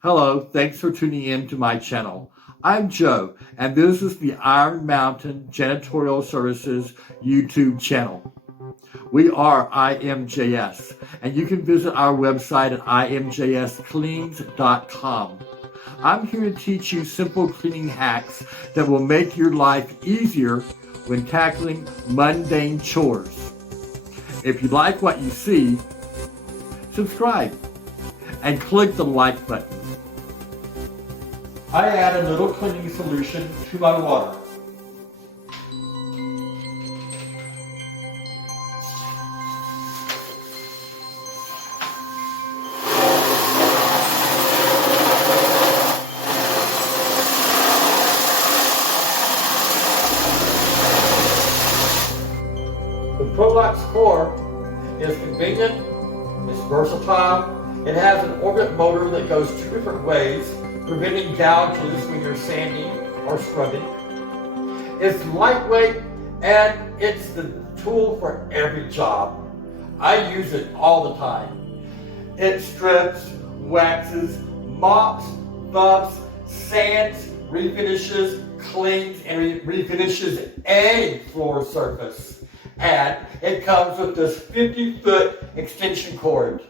Hello, thanks for tuning in to my channel. I'm Joe, and this is the Iron Mountain Janitorial Services YouTube channel. We are IMJS, and you can visit our website at imjscleans.com. I'm here to teach you simple cleaning hacks that will make your life easier when tackling mundane chores. If you like what you see, subscribe and click the like button. I add a little cleaning solution to my water. The Prolux Core is convenient, it's versatile, it has an orbit motor that goes two different ways, preventing gouges when you're sanding or scrubbing. It's lightweight and it's the tool for every job. I use it all the time. It strips, waxes, mops, bumps, sands, refinishes, cleans, and refinishes any floor surface. And it comes with this 50-foot extension cord.